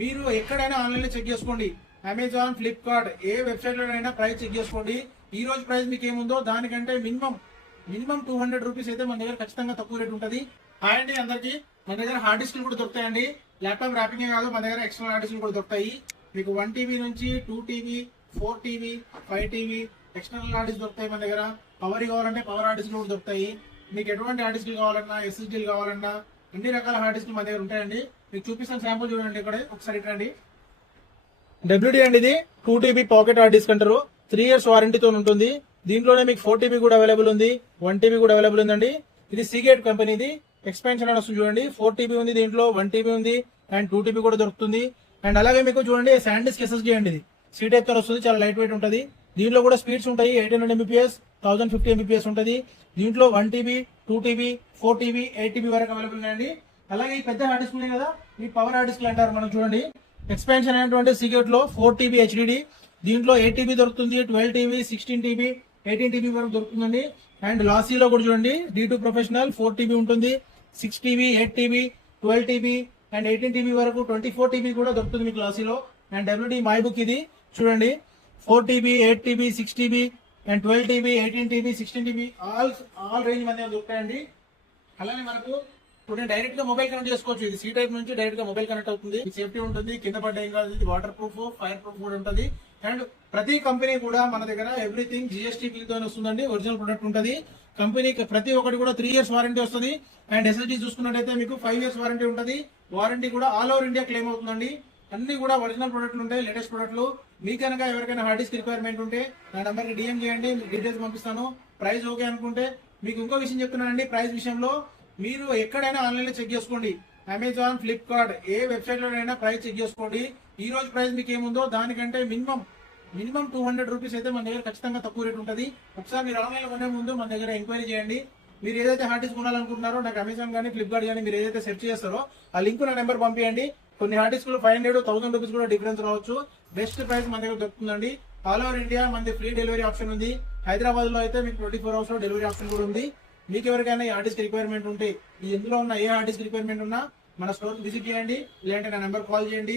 మీరు ఎక్కడైనా ఆన్లైన్ లో చెక్ చేసుకోండి. అమెజాన్, ఫ్లిప్కార్ట్, ఏ వెబ్సైట్ లోనైనా ప్రైస్ చెక్ చేసుకోండి. ఈ రోజు ప్రైస్ మీకు ఏముందో దానికంటే మినిమం 200 రూపీస్ అయితే మన దగ్గర ఖచ్చితంగా తక్కువ రేట్ ఉంటుంది. హాయ్ అండి అందరికి. మన దగ్గర హార్డ్ డిస్క్లు కూడా దొరుకుతాయండి. ల్యాప్టాప్ ర్యాపింగ్ కాదు, మన దగ్గర ఎక్స్టర్నల్ హార్డ్ డిస్క్లు కూడా దొరుకుతాయి. మీకు 1 టీబీ నుంచి 2 TB, 4 TB, 5 TB external hard disk దొరుకుతాయి మన దగ్గర. పవర్ కావాలంటే పవర్ హార్డ్ డిస్క్లు కూడా దొరుకుతాయి. మీకు ఎటువంటి హార్డ్ డిస్క్లు కావాలన్నా, ఎస్ఎస్డీలు కావాలన్నా అన్ని రకాల హార్డ్ డిస్క్లు మన దగ్గర ఉంటాయండి. మీకు చూపిస్తాను శాంపుల్ చూడండి. ఇక్కడ ఒకసారి ఇట్రండి. డబ్ల్యూడి అండి, ఇది 2 టీబీ పాకెట్ హార్డ్ డిస్క్ అంటారు. 3 ఇయర్స్ వారంటీతో ఉంటుంది. దీంట్లోనే మీకు 4 టీబీ కూడా అవైలబుల్ ఉంది, 1 టీబీ కూడా అవైలబుల్ ఉందండి. ఇది సీగేట్ కంపెనీది ఎక్స్పాన్షన్ అని వస్తుంది చూడండి. 4 టీబీ ఉంది, దీంట్లో 1 టీబీ ఉంది అండ్ 2 టీబీ కూడా దొరుకుతుంది. అండ్ అలాగే మీకు చూడండి శాండిస్క్ ఎస్ఎస్డీ అండి, ఇది సీ టైప్ తో వస్తుంది, చాలా లైట్ వెయిట్ ఉంటుంది. దీంట్లో కూడా స్పీడ్స్ ఉంటాయి, 1800 MBPS, 1050 MBPS ఉంటుంది. దీంట్లో 1 టీబీ, 2 టీబీ, 4 టీబీ, 8 టీబీ వరకు అవైలబుల్ ఉన్నాయండి. అలాగే ఈ పెద్ద హార్డ్ డిస్క్ ఉన్నాయి కదా, ఈ పవర్ హార్డ్ డిస్క్ అంటారు. మనం చూడండి ఎక్స్పాన్షన్ అయినటువంటి సీగేట్ లో 4 టీబీ హెచ్డిడి, దీంట్లో 8 టీబీ దొరుకుతుంది, 12 టీబీ, 16 టీబీ, 18 టీబీ వరకు దొరుకుతుందండి. అండ్ లాసీలో కూడా చూడండి D2 ప్రొఫెషనల్ 4 టీబీ ఉంటుంది, 6 TB, 8 TB, 12 TB and 18 TB వరకు 24 టీబీ కూడా దొరుకుతుంది మీకు లాసీలో. అండ్ డబ్ల్యూడి మై బుక్ ఇది చూడండి, 4 TB, 8 TB, 6 TB and 12 TB, 18 TB, 16 TB all range మంది దొరుకుతాయండి. అలానే మనకు ఇప్పుడు డైరెక్ట్ గా మొబైల్ కనెక్ట్ చేసుకోవచ్చు. ఇది సీ టైప్ నుంచి డైరెక్ట్ గా మొబైల్ కనెక్ట్ అవుతుంది. సేఫ్టీ ఉంటుంది, కింద పడ్డ ఏం కాదు. ఇది వాటర్ ప్రూఫ్, ఫైర్ ప్రూఫ్ కూడా ఉంటుంది. అండ్ ప్రతి కంపెనీ కూడా మన దగ్గర ఎవ్రీథింగ్ GST బిల్ తో వస్తుందండి. ఒరిజినల్ ప్రొడక్ట్ ఉంటుంది. కంపెనీకి ప్రతి ఒక్కటి కూడా 3 ఇయర్స్ వారంటీ వస్తుంది. అండ్ SSD చూసుకున్నట్టయితే మీకు 5 ఇయర్స్ వారంటీ ఉంటుంది. వారంటీ కూడా ఆల్ ఓవర్ ఇండియా క్లెయిమ్ అవుతుందండి. అన్ని కూడా ఒరిజినల్ ప్రొడక్ట్లు ఉంటాయి, లేటెస్ట్ ప్రొడక్ట్లు. మీకు కనుక ఎవరికైనా హార్డ్ డిస్క్ రిక్వైర్మెంట్ ఉంటే నా నెంబర్కి DM చేయండి, డీటెయిల్స్ పంపిస్తాను. ప్రైస్ ఓకే అనుకుంటే మీకు ఇంకో విషయం చెప్తున్నానండి. ప్రైస్ విషయంలో మీరు ఎక్కడైనా ఆన్లైన్ లో చెక్ చేసుకోండి. అమెజాన్, ఫ్లిప్కార్ట్, ఏ వెబ్సైట్ లోనైనా ప్రైస్ చెక్ చేసుకోండి. ఈ రోజు ప్రైస్ మీకు ఏముందో దానికంటే మినిమం 200 రూపీస్ అయితే మన దగ్గర ఖచ్చితంగా తక్కువ రేట్ ఉంటుంది. ఒకసారి మీరు ఆన్లైన్ లో కొనే ముందు మన దగ్గర ఎంక్వైరీ చేయండి. మీరు ఏదైతే హార్డ్ డిస్క్ కొనాలనుకుంటున్నారో నాకు అమెజాన్ కానీ ఫ్లిప్కార్ట్ కానీ మీరు ఏదైతే సెర్చ్ చేస్తారో ఆ లింక్ నా నెంబర్ పంపించండి. కొన్ని హార్డ్ డిస్క్ 500, 1000 రూపీస్ కూడా డిఫరెన్స్ రావచ్చు. బెస్ట్ ప్రైస్ మన దగ్గర దొరుకుతుందండి. ఆల్ ఓవర్ ఇండియా మనది ఫ్రీ డెలివరీ ఆప్షన్ ఉంది. హైదరాబాద్ లో అయితే మీకు 24 అవర్స్ లో డెలివరీ ఆప్షన్ కూడా ఉంది. మీకు ఎవరికైనా ఈ హార్డ్ డిస్క్ రిక్వైర్మెంట్ ఉంటే, ఈ ఎందులో ఉన్న ఏ హార్డ్ డిస్క్ రిక్వైర్మెంట్ ఉన్నా మన స్టోర్ విజిట్ చేయండి, లేదంటే నా నెంబర్ కాల్ చేయండి.